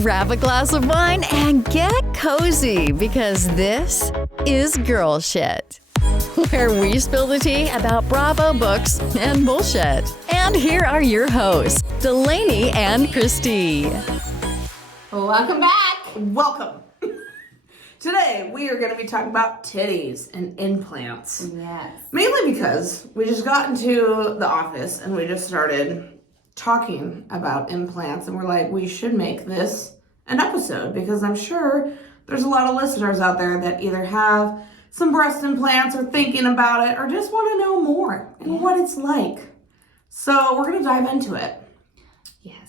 grab a glass of wine and get cozy because this is Girl Shit, where we spill the tea about Bravo books and bullshit. And here are your hosts, Delaney and Kristy. Welcome back. Welcome. Today we are going to be talking about titties and implants. Yes. Mainly because we just got into the office and we just started talking about implants and we're like, we should make this an episode because I'm sure there's a lot of listeners out there that either have some breast implants or thinking about it or just want to know more and what it's like. So we're going to dive into it. Yes.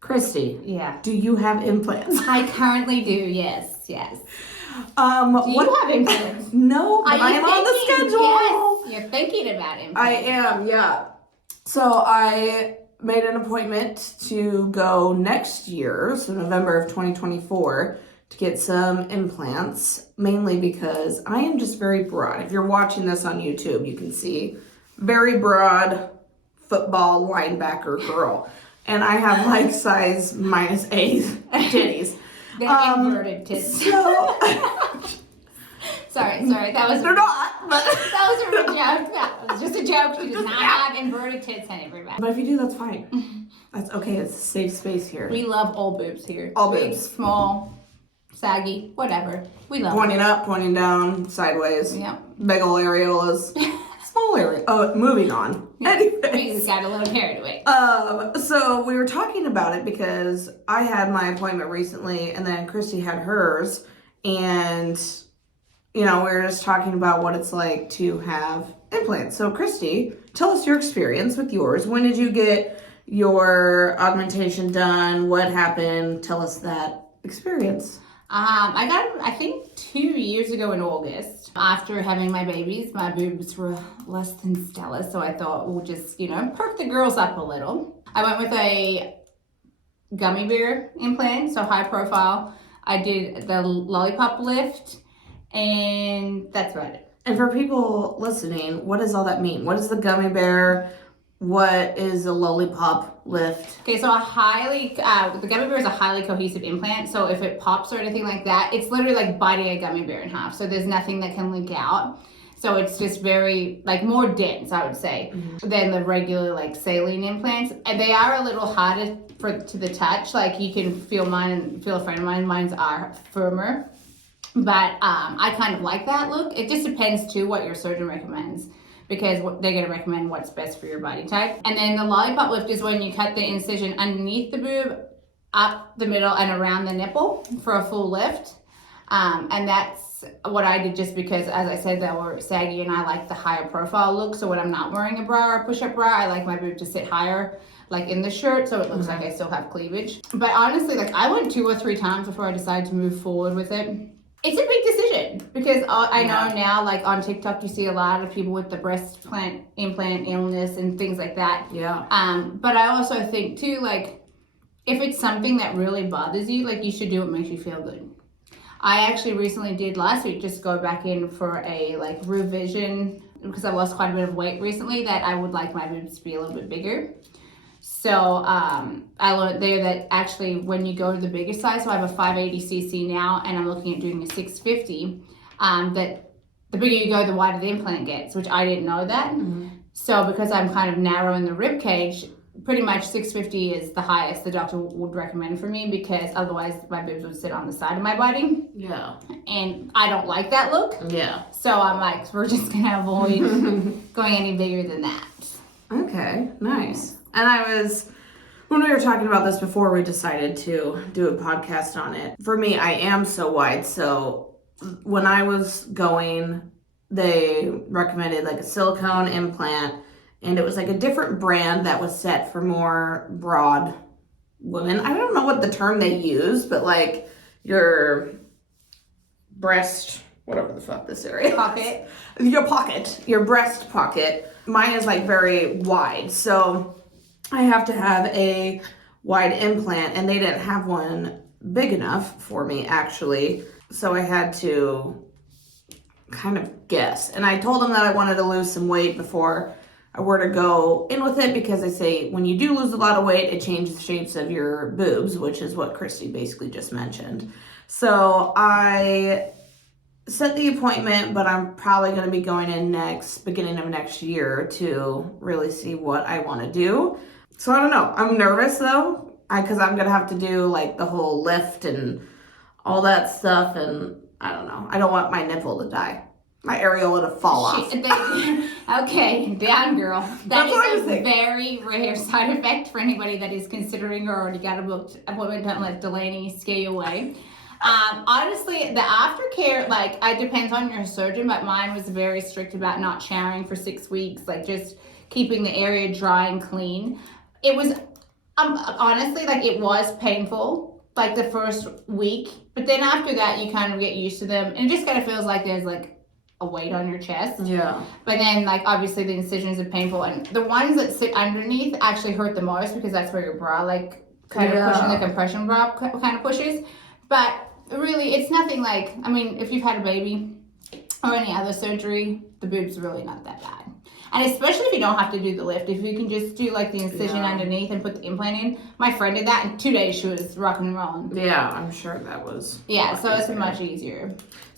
Kristy. Yeah. Do you have implants? I currently do, yes. Do you have implants? No, but I am on the schedule. Yes, you're thinking about implants. I am, yeah. So I made an appointment to go next year, so November of 2024, to get some implants, mainly because I am just very broad. If you're watching this on YouTube, you can see very broad football linebacker girl. And I have like size -8 titties. They're inverted tits. So, sorry, that was they're not, but that was a real joke. That was just a joke. She does not have inverted tits on everybody. But if you do, that's fine. That's okay. It's a safe space here. We love all boobs here. All big, boobs. small, saggy, whatever. We love Pointing them. up, pointing down, sideways. Yep. Big ol' areolas. Small area. Oh, moving on. We just Anyways. got a little carried away. So we were talking about it because I had my appointment recently and then Kristy had hers. And, we were just talking about what it's like to have implants. So Kristy, tell us your experience with yours. When did you get your augmentation done? What happened? Tell us that experience. I got it, I think 2 years ago in August. After having my babies, my boobs were less than stellar, so I thought we'll just, perk the girls up a little. I went with a gummy bear implant, so high profile. I did the lollipop lift, and that's about it. And for people listening, what does all that mean? What is the gummy bear? What is a lollipop lift? Okay, so the gummy bear is a highly cohesive implant. So if it pops or anything like that, it's literally like biting a gummy bear in half. So there's nothing that can leak out. So it's just very, more dense, I would say, than the regular, saline implants. And they are a little harder to the touch. You can feel mine and feel a friend of mine. Mine's are firmer. But I kind of like that look. It just depends, too, what your surgeon recommends, because they're going to recommend what's best for your body type. And then the lollipop lift is when you cut the incision underneath the boob, up the middle, and around the nipple for a full lift. And that's what I did just because, as I said, they were saggy and I like the higher profile look. So when I'm not wearing a bra or a push-up bra, I like my boob to sit higher, in the shirt, so it looks like I still have cleavage. But honestly, I went 2 or 3 times before I decided to move forward with it. It's a big decision because I know now, on TikTok, you see a lot of people with the breast implant illness and things like that. Yeah. But I also think too, if it's something that really bothers you, you should do what makes you feel good. I actually recently did last week just go back in for a revision because I lost quite a bit of weight recently that I would like my boobs to be a little bit bigger. So I learned there that actually when you go to the bigger size, so I have a 580cc now and I'm looking at doing a 650, that the bigger you go, the wider the implant gets, which I didn't know that. Mm-hmm. So because I'm kind of narrow in the rib cage, pretty much 650 is the highest the doctor would recommend for me because otherwise my boobs would sit on the side of my body. Yeah. And I don't like that look. Yeah. So I'm like, we're just going to avoid going any bigger than that. Okay, nice. And when we were talking about this before, we decided to do a podcast on it. For me, I am so wide. So when I was going, they recommended a silicone implant. And it was a different brand that was set for more broad women. I don't know what the term they use, but your breast, whatever the fuck this area. Pocket. Your breast pocket. Mine is very wide. So I have to have a wide implant and they didn't have one big enough for me actually. So I had to kind of guess. And I told them that I wanted to lose some weight before I were to go in with it, because they say when you do lose a lot of weight, it changes the shapes of your boobs, which is what Kristy basically just mentioned. So I set the appointment, but I'm probably going to be going in beginning of next year to really see what I want to do. So I don't know. I'm nervous though, because I'm going to have to do like the whole lift and all that stuff, and I don't know. I don't want my nipple to die. My areola to fall off. Okay, down girl. That's what I That is was a very rare side effect for anybody that is considering or already got a booked appointment. Don't let Delaney scare you away. Honestly, the aftercare, like, it depends on your surgeon, but mine was very strict about not showering for 6 weeks, like just keeping the area dry and clean. It was, honestly, like, it was painful, like the first week, but then after that, you kind of get used to them, and it just kind of feels like there's like a weight on your chest. Yeah. But then, like, obviously the incisions are painful, and the ones that sit underneath actually hurt the most, because that's where your bra, like, kind of pushing, the compression bra kind of pushes. But really, it's nothing like, I mean, if you've had a baby or any other surgery, the boob's really not that bad. And especially if you don't have to do the lift, if you can just do like the incision underneath and put the implant in. My friend did that in 2 days. She was rocking and rolling. Yeah, I'm sure that was. Yeah, so it's much easier.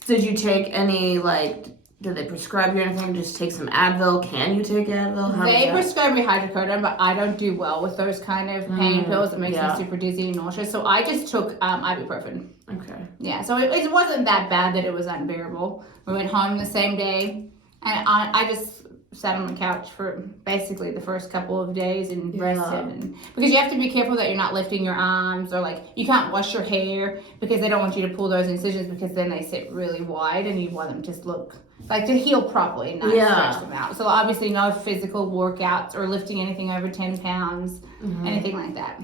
Did you take any, like, did they prescribe you anything? Just take some Advil? Can you take Advil? They prescribe me hydrocodone, but I don't do well with those kind of pain pills. It makes me super dizzy and nauseous. So I just took ibuprofen. Okay. Yeah, so it wasn't that bad that it was unbearable. We went home the same day, and I just sat on the couch for basically the first couple of days and rested. Because you have to be careful that you're not lifting your arms, or like you can't wash your hair, because they don't want you to pull those incisions, because then they sit really wide and you want them to look like to heal properly and not stretch them out. So obviously no physical workouts or lifting anything over 10 pounds, anything like that.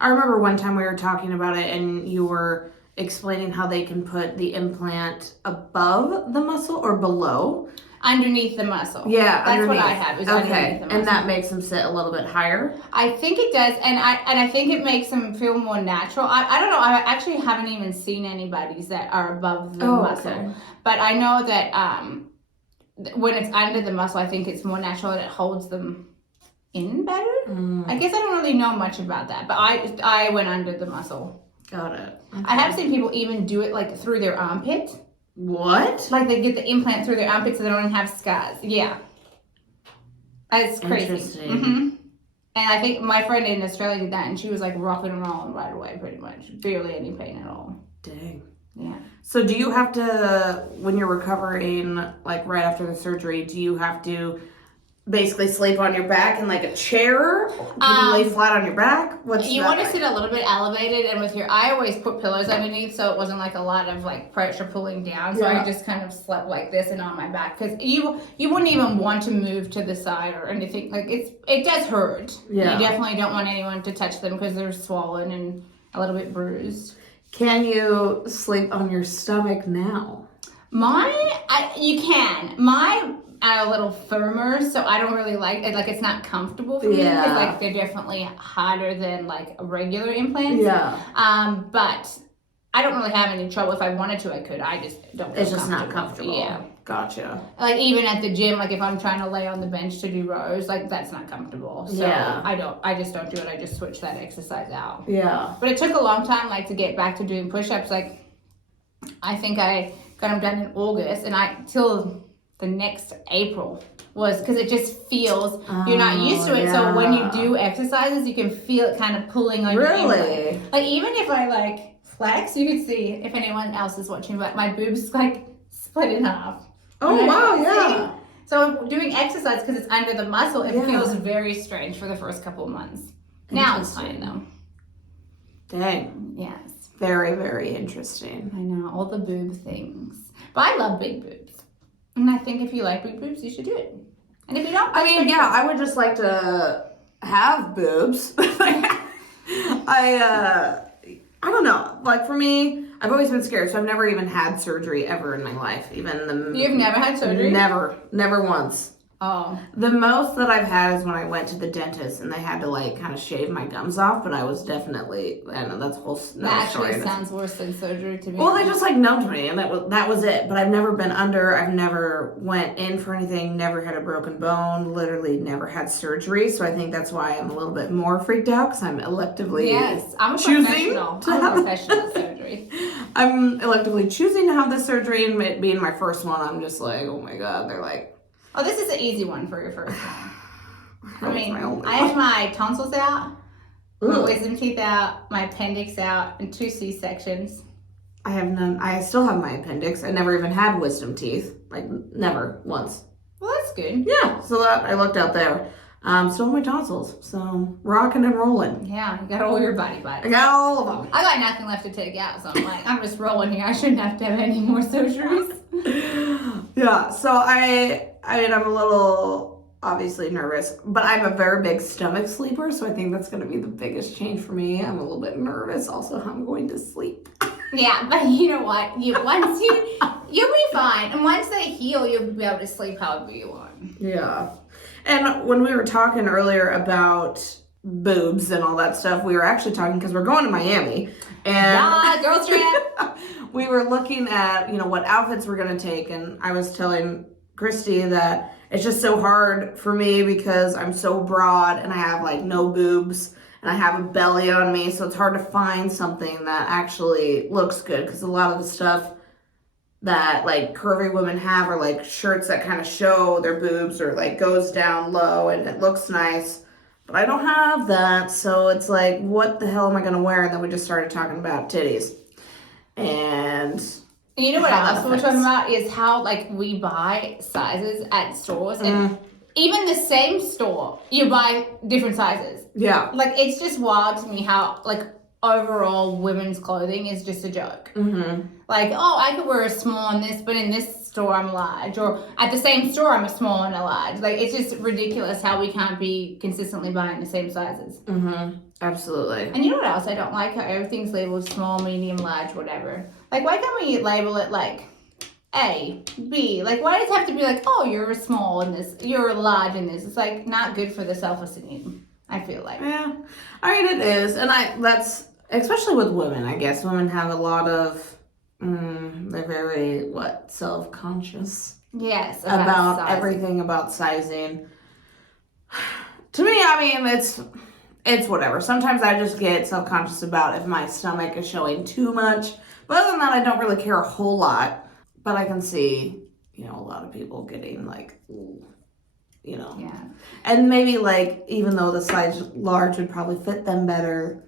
I remember one time we were talking about it, and you were explaining how they can put the implant above the muscle or below. Underneath the muscle. Yeah, that's underneath. What I have. Is underneath the muscle. And that makes them sit a little bit higher. I think it does, and I think it makes them feel more natural. I don't know. I actually haven't even seen anybody's that are above the muscle, but I know that when it's under the muscle, I think it's more natural and it holds them in better. I guess I don't really know much about that, but I went under the muscle. Got it. Okay. I have seen people even do it like through their armpit. What? Like they get the implant through their armpit so they don't have scars. Yeah. That's crazy. Interesting. And I think my friend in Australia did that, and she was like rocking and rolling right away, pretty much. Barely any pain at all. Dang. Yeah. So do you have to, when you're recovering, like right after the surgery, do you have to basically sleep on your back in like a chair? Can you lay flat on your back? You want to sit a little bit elevated, and I always put pillows underneath, so it wasn't like a lot of like pressure pulling down. So I just kind of slept like this and on my back, because you wouldn't even want to move to the side or anything. Like it does hurt. Yeah. You definitely don't want anyone to touch them because they're swollen and a little bit bruised. Can you sleep on your stomach now? You can. Mine are a little firmer, so I don't really like it. Like, it's not comfortable for me, because like they're definitely harder than like regular implants. Yeah. But I don't really have any trouble. If I wanted to, I could. I just don't feel It's just not comfortable. Yeah. Gotcha. Like even at the gym, like if I'm trying to lay on the bench to do rows, like that's not comfortable. So I just don't do it. I just switch that exercise out. Yeah. But it took a long time, like, to get back to doing push-ups. Like, I think I got them done in August, and till the next April was, because it just feels, you're not used to it. So when you do exercises, you can feel it kind of pulling on your implant. Like even if I like flex, you can see, if anyone else is watching, but my boobs like split in half. Oh wow, yeah. So doing exercise, because it's under the muscle, it feels very strange for the first couple of months. Now it's fine though. Dang. Yes. Very, very interesting. I know, all the boob things. But I love big boobs. And I think if you like big boobs, you should do it. And if you don't, I would just like to have boobs. I don't know. Like for me, I've always been scared, so I've never even had surgery ever in my life. You've never had surgery? Never once. Oh. The most that I've had is when I went to the dentist and they had to like kind of shave my gums off, but I was definitely, I don't know, that's a whole That story. actually sounds worse than surgery to me. Well, they just like numbed me and that was it. But I've never been under, I've never went in for anything, never had a broken bone, literally never had surgery. So I think that's why I'm a little bit more freaked out because I'm electively I'm a professional. I'm a professional at surgery. I'm electively choosing to have this surgery, and it being my first one, I'm just like, oh my God, they're like, oh, this is an easy one for your first one. I mean, I have had my tonsils out, my wisdom teeth out, my appendix out, and 2 C-sections. I have none. I still have my appendix. I never even had wisdom teeth. Like, never. Once. Well, that's good. Yeah, so that I looked out there. Still have my tonsils. So, rocking and rolling. Yeah, you got all your body parts. I got all of them. I got nothing left to take out, so I'm like, I'm just rolling here. I shouldn't have to have any more surgeries. Yeah, so I mean, I'm a little obviously nervous, but I'm a very big stomach sleeper, so I think that's going to be the biggest change for me. I'm a little bit nervous also how I'm going to sleep. Yeah, but you know what? You'll be fine. And once they heal, you'll be able to sleep however you want. Yeah. And when we were talking earlier about boobs and all that stuff, we were actually talking because we're going to Miami. And yeah, girls trip. We were looking at, what outfits we're going to take. And I was telling Kristy that it's just so hard for me because I'm so broad and I have like no boobs and I have a belly on me. So it's hard to find something that actually looks good because a lot of the stuff that like curvy women have are like shirts that kind of show their boobs or like goes down low and it looks nice. But I don't have that. So it's like, what the hell am I going to wear? And then we just started talking about titties. And you know what else we're talking about is how like we buy sizes at stores and even the same store you buy different sizes. Yeah. Like it's just wild to me how like overall women's clothing is just a joke. Mm-hmm. Like, oh, I could wear a small in this, but in this store I'm large. Or at the same store I'm a small and a large. Like it's just ridiculous how we can't be consistently buying the same sizes. Mm-hmm. Absolutely. And you know what else I don't like? How everything's labeled small, medium, large, whatever. Like, why can't we label it like A, B? Like, why does it have to be like, oh, you're a small in this, you're a large in this? It's like not good for the self-esteem, I feel like. Yeah. I mean, it is. And that's, especially with women, I guess. Women have a lot of, they're very, self-conscious. Yes. About everything about sizing. To me, I mean, it's whatever. Sometimes I just get self-conscious about if my stomach is showing too much. But other than that, I don't really care a whole lot. But I can see, a lot of people getting like, Yeah. And maybe like, even though the size large would probably fit them better,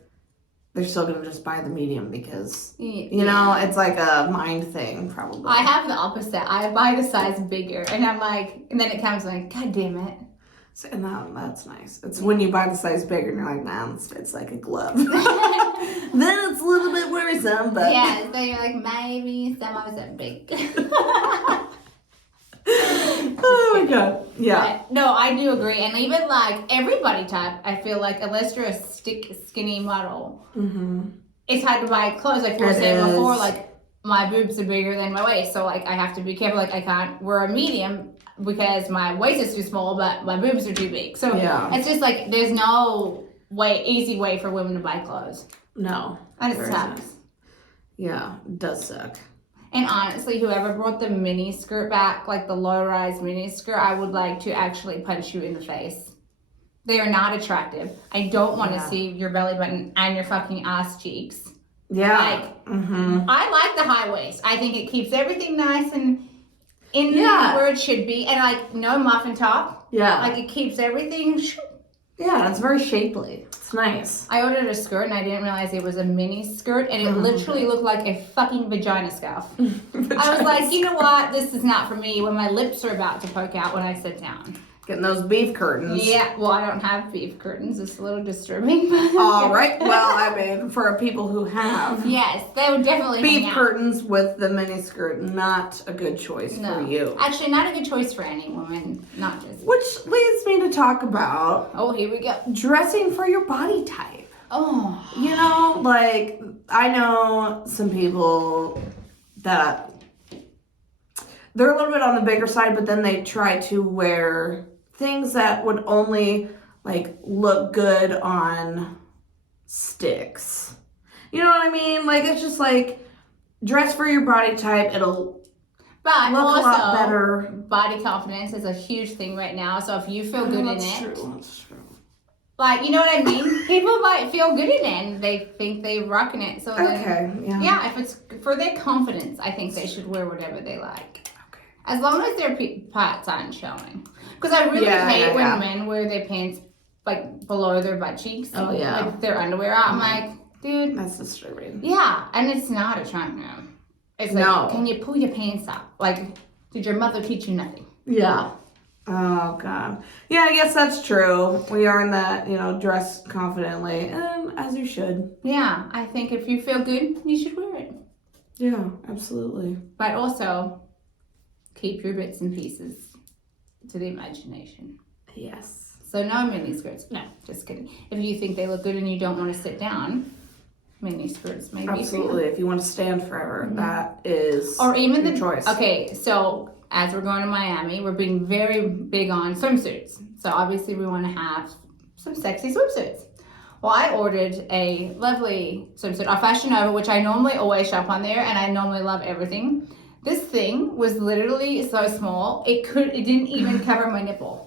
they're still going to just buy the medium because, it's like a mind thing probably. I have the opposite. I buy the size bigger and I'm like, and then it comes like, God damn it. And that's nice. It's when you buy the size bigger and you're like, man, it's like a glove. Then it's a little bit worrisome, but... Yeah, so you're like, maybe some of us are big. Oh my God. Yeah. But, no, I do agree. And even like every body type, I feel like, unless you're a skinny model, it's hard to buy clothes. Like you were saying before, like my boobs are bigger than my waist. So like I have to be careful. Like I can't wear a medium because my waist is too small, but my boobs are too big. So it's just like there's no easy way for women to buy clothes. No. And it sucks. Yeah, it does suck. And honestly, whoever brought the mini skirt back, like the low-rise mini skirt, I would like to actually punch you in the face. They are not attractive. I don't want to see your belly button and your fucking ass cheeks. Yeah. Like, I like the high waist. I think it keeps everything nice and in where it should be. And like, no muffin top. Yeah. Like, it keeps everything... Yeah, it's very shapely. It's nice. I ordered a skirt and I didn't realize it was a mini skirt and it literally looked like a fucking vagina scarf. I was like, you know what? This is not for me when my lips are about to poke out when I sit down. Getting those beef curtains. Yeah, well, I don't have beef curtains. It's a little disturbing. All right. Well, I mean, for people who have. Yes, they would definitely beef curtains with the mini skirt, not a good choice for you. Actually, not a good choice for any woman, not just. Which leads me to talk about. Oh, here we go. Dressing for your body type. Oh. Like, I know some people that they're a little bit on the bigger side, but then they try to wear things that would only like look good on sticks. You know what I mean? Like, it's just like dress for your body type. It'll but look also, a lot better. Body confidence is a huge thing right now. So if you feel good in it, That's true. like, you know what I mean? People might feel good in it and they think they're rocking it. So then, yeah, if it's for their confidence, I think they should wear whatever they like. Okay. As long as their parts aren't showing. Because I really hate when men wear their pants like below their butt cheeks. Oh, yeah. Like their underwear out. I'm like, dude. That's disturbing. Yeah, and it's not attractive. It's like, can you pull your pants up? Like, did your mother teach you nothing? Yeah. Oh, God. Yeah, I guess that's true. We are in that, dress confidently, and as you should. Yeah, I think if you feel good, you should wear it. Yeah, absolutely. But also, keep your bits and pieces to the imagination. Yes. So no mini skirts. No, just kidding. If you think they look good and you don't want to sit down, mini skirts maybe. Absolutely. If you want to stand forever, that is or even your choice. Okay, so as we're going to Miami, we're being very big on swimsuits. So obviously we want to have some sexy swimsuits. Well, I ordered a lovely swimsuit off Fashion Nova, which I normally always shop on there, and I normally love everything. This thing was literally so small, it didn't even cover my nipple.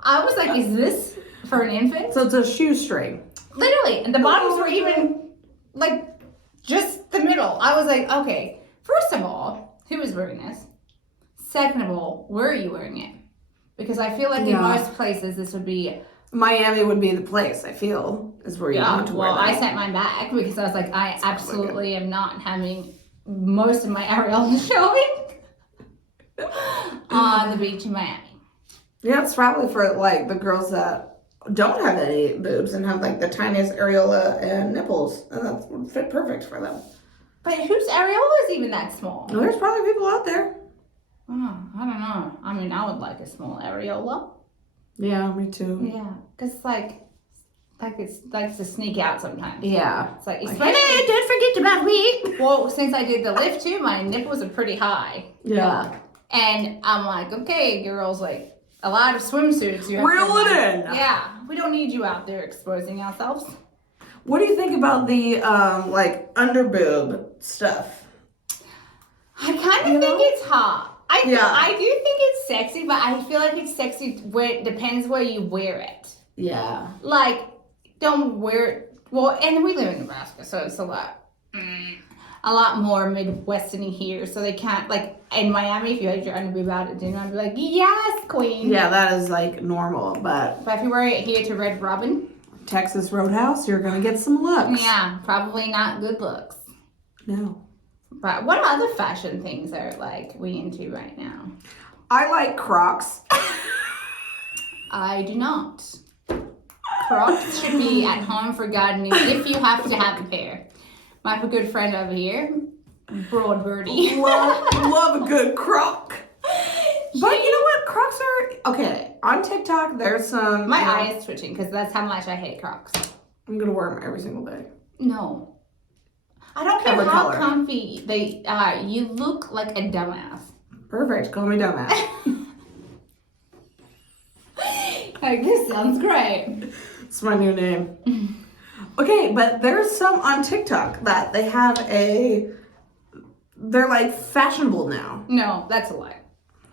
I was like, is this for an infant? So it's a shoestring. Literally, and the bottoms were even like just the middle. I was like, okay, first of all, who is wearing this? Second of all, where are you wearing it? Because I feel like in most places this would be... Miami would be the place, I feel, is where you want to wear that. I sent mine back because I was like, I absolutely am not having most of my areola showing on the beach in Miami. Yeah, it's probably for like the girls that don't have any boobs and have like the tiniest areola and nipples, and that would fit perfect for them. But whose areola is even that small? Well, there's probably people out there. Oh, I don't know. I mean, I would like a small areola. Yeah, me too. Yeah, because it's likes to sneak out sometimes. Yeah. It's like, hey, don't forget about me. Well, since I did the lift too, my nipples are pretty high. Yeah. And I'm like, okay, girls, like a lot of swimsuits. You have Reel it in. Yeah, we don't need you out there exposing ourselves. What do you think about the like under boob stuff? I kind of think it's hot. I do think it's sexy, but I feel like it's sexy where it depends where you wear it. Yeah. Like, don't wear it. Well, and we live in Nebraska, so it's a lot more Midwestern here. So they can't, like, in Miami, if you had your underboob out at dinner, I'd be like, yes, queen. Yeah, that is like normal, but if you wear it here to Red Robin, Texas Roadhouse, you're gonna get some looks. Yeah, probably not good looks. No. But what other fashion things are like we into right now? I like Crocs. I do not. Crocs should be at home for gardening if you have to have a pair. My good friend over here, Broad Birdie. love a good Croc. But you know what? Crocs are okay. On TikTok, there's some. My eye is twitching because that's how much I hate Crocs. I'm gonna wear them every single day. No. I don't care how comfy they are. You look like a dumbass. Perfect. Call me dumbass. Like, this sounds great. It's my new name. Okay, but there's some on TikTok that they have they're like fashionable now. No, that's a lie.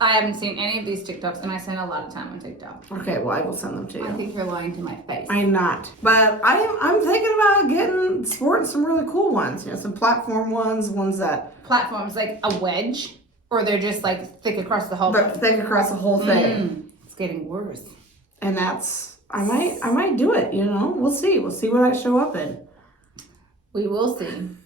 I haven't seen any of these TikToks, and I spend a lot of time on TikTok. Okay, well, I will send them to you. I think you're lying to my face. I'm not. But I'm thinking about sporting some really cool ones. Some platform ones that... Platforms, like a wedge? Or they're just like thick across the whole thing? Thick across the whole thing. It's getting worse. And that's... I might do it, We'll see. We'll see what I show up in. We will see. And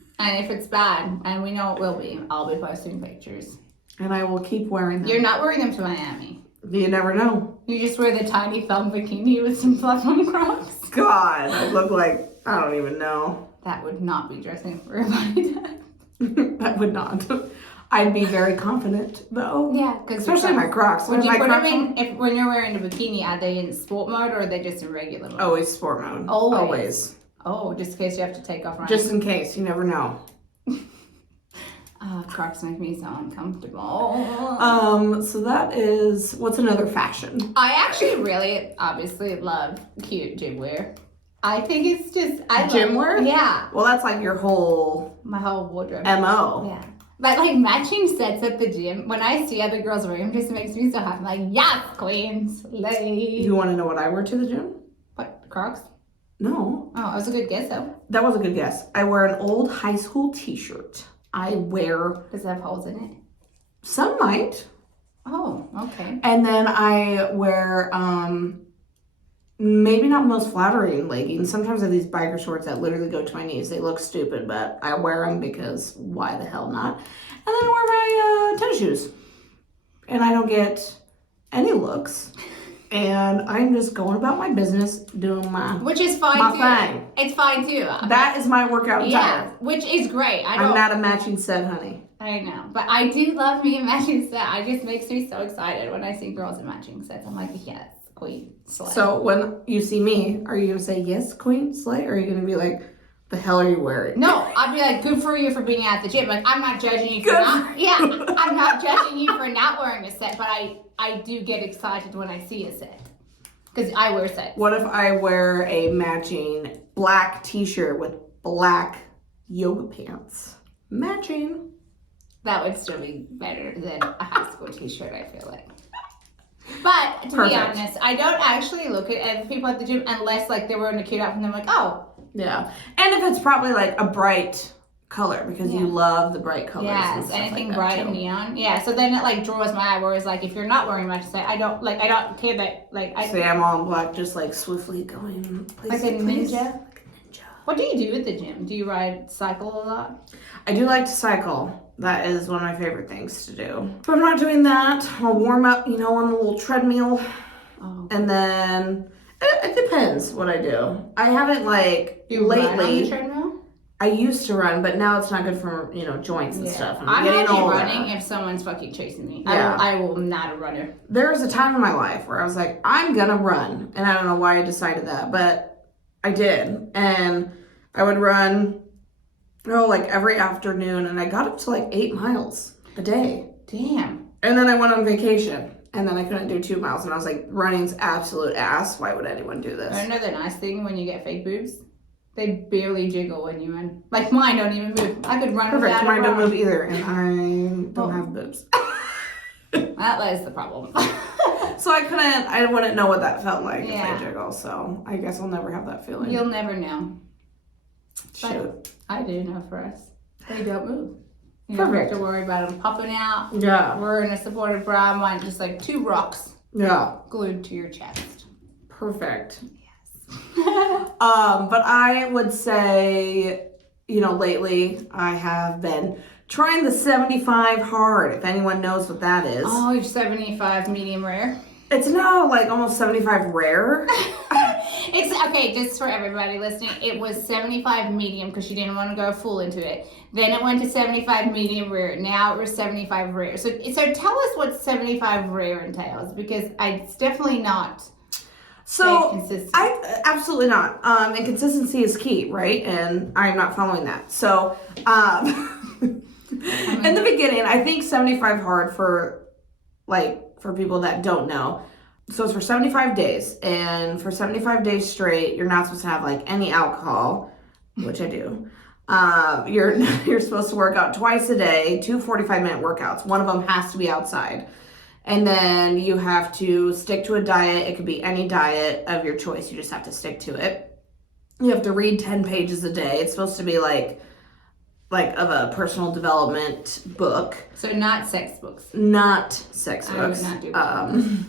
if it's bad, and we know it will be, I'll be posting pictures. And I will keep wearing them. You're not wearing them to Miami. You never know. You just wear the tiny thumb bikini with some platform Crocs. God, I look like, I don't even know. That would not be dressing for a body type. That would not. I'd be very confident, though. Yeah, especially my Crocs. Would you put them in, when you're wearing a bikini, are they in sport mode or are they just in regular mode? Always sport mode. Always. Oh, just in case you have to take off running. Just in case, you never know. Crocs make me so uncomfortable. So that is, what's another fashion? I actually really, obviously, love cute gym wear. I think it's just Gym wear? Yeah, Well, that's like your whole my whole wardrobe. MO. Yeah, but like matching sets at the gym. When I see other girls wearing them, just makes me so happy. I'm like, yes, queen, slay. You want to know what I wear to the gym? What, Crocs? No. Oh, that was a good guess though. That was a good guess. I wear an old high school t-shirt. I wear... Does it have holes in it? Some might. Oh, okay. And then I wear, maybe not most flattering leggings. Sometimes I have these biker shorts that literally go to my knees. They look stupid, but I wear them because why the hell not? And then I wear my tennis shoes. And I don't get any looks. And I'm just going about my business, doing my... Which is fine my too. thing. It's fine too. That is my workout attire. Yeah, which is great. I'm not a matching set, honey. I know, but I do love me a matching set. It just makes me so excited when I see girls in matching sets. I'm like, yes, queen, slay. So when you see me, are you going to say, yes, queen, slay? Or are you going to be like, the hell are you wearing? No, I'd be like, good for you for being at the gym. Like, I'm not judging you for not. Yeah, I'm not judging you for not wearing a set, but I do get excited when I see a set because I wear sets. What if I wear a matching black t-shirt with black yoga pants? Matching. That would still be better than a high school t-shirt, I feel like. But to Perfect. be honest, I don't actually look at people at the gym unless like they were in a cute outfit and I'm like, oh. Yeah. And if it's probably like a bright color because you love the bright colors. Yes, and stuff anything like that bright too. and neon. Yeah, so then it like draws my eye. Whereas like if you're not wearing much, I don't care that like I. See, I'm all in black, just like swiftly going. Please, Like a please. ninja? Like a ninja. What do you do at the gym? Do you cycle a lot? I do like to cycle. That is one of my favorite things to do. If I'm not doing that, I'll warm up, on the little treadmill. Oh. And then it depends what I do. I haven't You lately. run on the treadmill? I used to run, but now it's not good for joints and stuff. And I'm getting only older. running if someone's fucking chasing me. Yeah. I will not a runner. There was a time in my life where I was like, I'm gonna run, and I don't know why I decided that, but I did, and I would run, every afternoon, and I got up to 8 miles a day. Damn. And then I went on vacation, and then I couldn't do 2 miles, and I was like, running's absolute ass. Why would anyone do this? Another nice thing when you get fake boobs, they barely jiggle when you run. Like mine don't even move. I could run Perfect. without Mine a don't bra. move either, and I don't have boobs. That is the problem. So I wouldn't know what that felt like Yeah. if they jiggle. So I guess I'll never have that feeling. You'll never know. Shoot. I do know for us. They don't move. You Perfect. don't have to worry about them popping out. Yeah. We're in a supportive bra. Mine just 2 rocks Yeah. glued to your chest. Perfect. Yes. But I would say, lately I have been trying the 75 hard, if anyone knows what that is. Oh, you're 75 medium rare. It's now almost 75 rare. It's okay, just for everybody listening, it was 75 medium because she didn't want to go full into it. Then it went to 75 medium rare. Now it was 75 rare. So tell us what 75 rare entails because it's definitely not consistent. Absolutely not. And consistency is key, right? And I'm not following that. So, in the beginning, I think 75 hard for people that don't know. So it's for 75 days, and for 75 days straight, you're not supposed to have any alcohol, which I do. You're supposed to work out twice a day, 2 45-minute workouts. One of them has to be outside. And then you have to stick to a diet. It could be any diet of your choice. You just have to stick to it. You have to read 10 pages a day. It's supposed to be like of a personal development book. So not sex books. Not sex I would books. not do that.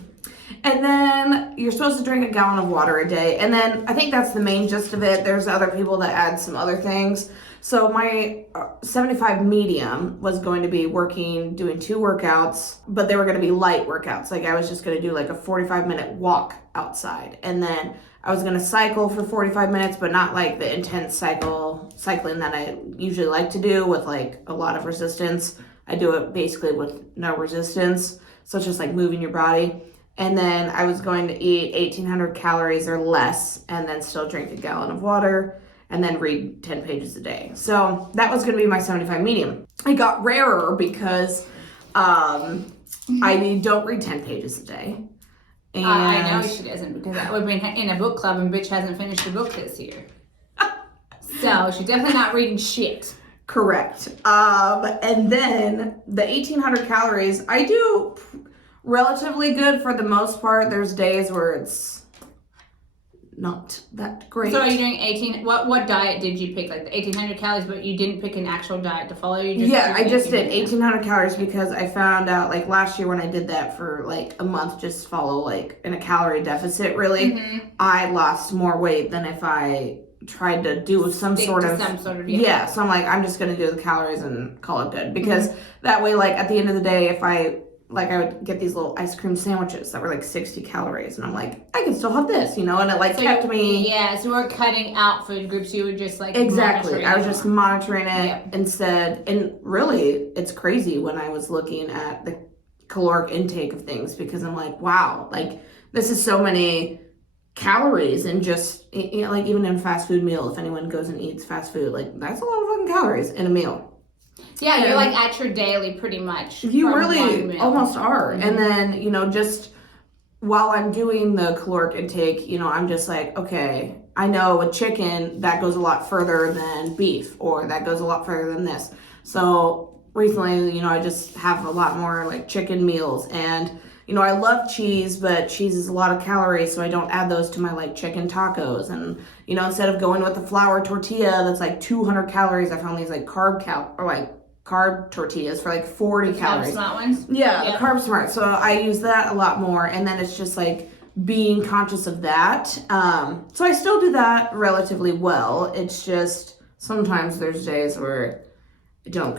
And then you're supposed to drink a gallon of water a day. And then I think that's the main gist of it. There's other people that add some other things. So my 75 medium was going to be doing 2 workouts, but they were going to be light workouts. I was just going to do a 45-minute walk outside. And then I was going to cycle for 45 minutes, but not the intense cycling that I usually like to do with a lot of resistance. I do it basically with no resistance. So it's just moving your body. And then I was going to eat 1,800 calories or less and then still drink a gallon of water. and then read 10 pages a day. So that was going to be my 75 medium. It got rarer because I don't read 10 pages a day. And I know she doesn't, because we've been in a book club and bitch hasn't finished a book this year. So she's definitely not reading shit. Correct. And then the 1,800 calories, I do relatively good for the most part. There's days where it's not that great. So are you doing 18? What diet did you pick? Like the 1,800 calories, but you didn't pick an actual diet to follow? I just did 1,800 calories because I found out, like, last year when I did that for like a month, just follow like in a calorie deficit, really, I lost more weight than if I tried to do some sort of yeah. So I'm like, I'm just gonna do the calories and call it good, because that way, like, at the end of the day, if I would get these little ice cream sandwiches that were like 60 calories, and I'm like, I can still have this, and it like kept me. Yeah, so you weren't cutting out food groups, you were just like exactly. I was just monitoring it instead, and really, it's crazy when I was looking at the caloric intake of things, because I'm like, wow, like this is so many calories, and just like even in a fast food meal, if anyone goes and eats fast food, like that's a lot of fucking calories in a meal. Yeah, you're like at your daily pretty much. You really almost are. And then, just while I'm doing the caloric intake, I'm just like, okay, I know with chicken, that goes a lot further than beef, or that goes a lot further than this. So recently, I just have a lot more like chicken meals, and I love cheese, but cheese is a lot of calories, so I don't add those to my like chicken tacos. And instead of going with the flour tortilla that's like 200 calories, I found these like carb tortillas for like 40 calories. Carb smart ones? Yeah, carb smart. So I use that a lot more, and then it's just like being conscious of that. So I still do that relatively well. It's just sometimes there's days where it doesn't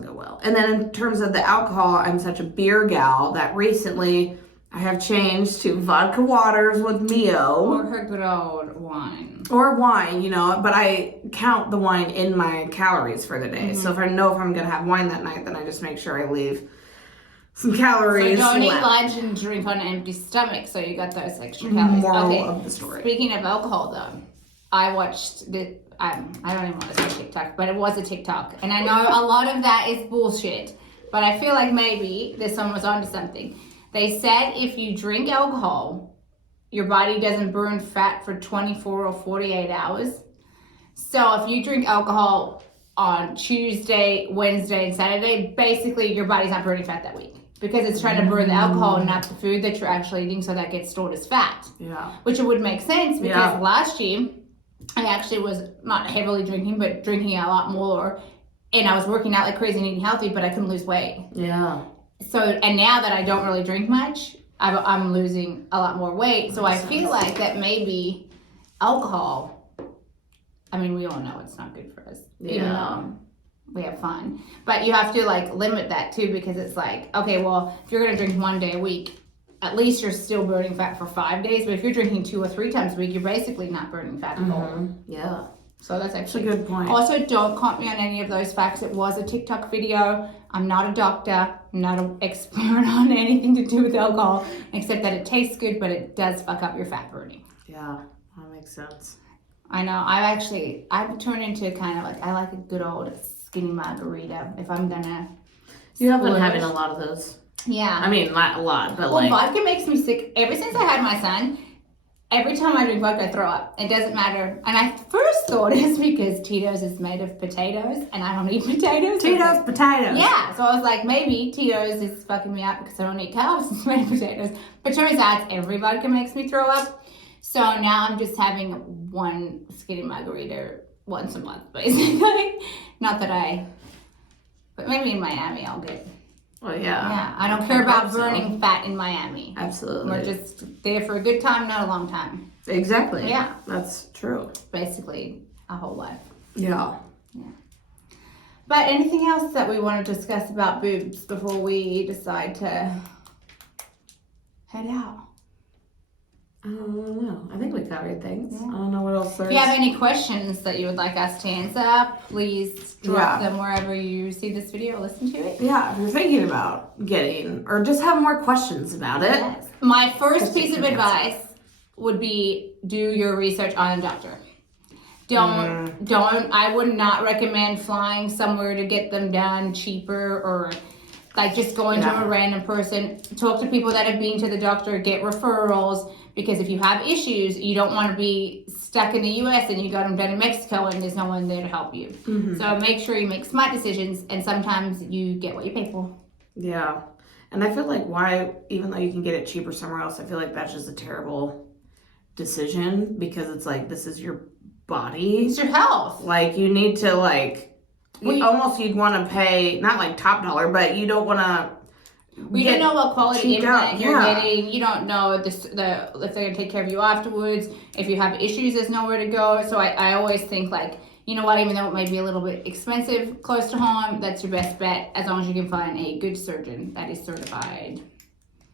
go well. And then in terms of the alcohol, I'm such a beer gal that recently I have changed to vodka waters with Mio. Or her good old wine. Or wine, but I count the wine in my calories for the day. So if I know if I'm going to have wine that night, then I just make sure I leave some calories. So don't eat lunch and drink on an empty stomach, so you got those extra calories. Moral of the story. Speaking of alcohol, though, I watched I don't even want to say TikTok, but it was a TikTok. And I know a lot of that is bullshit, but I feel like maybe this one was onto something. They said if you drink alcohol, your body doesn't burn fat for 24 or 48 hours. So if you drink alcohol on Tuesday, Wednesday, and Saturday, basically your body's not burning fat that week, because it's trying to burn the alcohol and not the food that you're actually eating, so that gets stored as fat. Yeah. Which it would make sense, because last year I actually was not heavily drinking, but drinking a lot more, and I was working out like crazy and eating healthy, but I couldn't lose weight. Yeah. So, and now that I don't really drink much, I'm losing a lot more weight. So I feel like that maybe alcohol, I mean, we all know it's not good for us, even though we have fun. But you have to like limit that too, because it's like, okay, well, if you're going to drink 1 day a week, at least you're still burning fat for 5 days. But if you're drinking 2 or 3 times a week, you're basically not burning fat at all. Yeah. So that's actually a good point. Also, don't quote me on any of those facts. It was a TikTok video. I'm not a doctor. I'm not an expert on anything to do with alcohol, except that it tastes good, but it does fuck up your fat burning. Yeah, that makes sense. I know. I've turned into kind of like, I like a good old skinny margarita if I'm gonna. You have been having a lot of those. Yeah. I mean, not a lot, but well, vodka makes me sick. Ever since I had my son, every time I drink vodka, I throw up. It doesn't matter. And I first thought it's because Tito's is made of potatoes, and I don't eat potatoes. Tito's potatoes. Yeah, so I was like, maybe Tito's is fucking me up because I don't eat carbs. It's made of potatoes. But turns out every vodka makes me throw up. So now I'm just having one skinny margarita once a month, basically. Not that but maybe in Miami I'll get. Well, yeah. Yeah, I don't care about burning fat in Miami. Absolutely. We're just there for a good time, not a long time. Exactly. Yeah. That's true. Basically, a whole life. Yeah. Yeah. But anything else that we want to discuss about boobs before we decide to head out? I don't know. I think we covered things. Yeah. I don't know what else there is. If you have any questions that you would like us to answer, please drop them wherever you see this video or listen to it. Yeah, if you're thinking about getting, or just have more questions about it. Yes. My first piece of advice would be do your research on a doctor. I would not recommend flying somewhere to get them done cheaper, or like just going to a random person. Talk to people that have been to the doctor, get referrals, because if you have issues, you don't want to be stuck in the U.S. and you got them done in Mexico and there's no one there to help you. So make sure you make smart decisions, and sometimes you get what you pay for. Yeah. And I feel like even though you can get it cheaper somewhere else, I feel like that's just a terrible decision, because it's like, this is your body. It's your health. Like, you need to you'd want to pay, not like top dollar, but you don't want to. We don't know what quality implant you're getting. You don't know if they're going to take care of you afterwards. If you have issues, there's nowhere to go. So I always think like, you know what, even though it may be a little bit expensive close to home, that's your best bet, as long as you can find a good surgeon that is certified.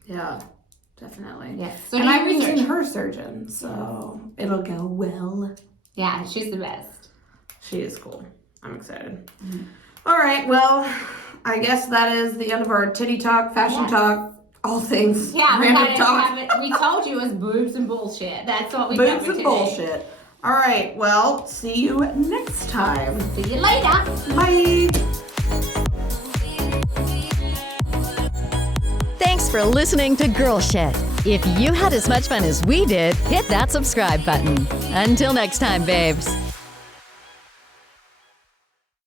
Yeah, definitely. Yes. So and I've seen her surgeon, so it'll go well. Yeah, she's the best. She is cool. I'm excited. All right, well, I guess that is the end of our titty talk, fashion talk, all things random talk. We told you it was boobs and bullshit. That's what we boobs covered and today. Bullshit. All right, well, see you next time. See you later. Bye. Thanks for listening to Girl Shit. If you had as much fun as we did, hit that subscribe button. Until next time, babes.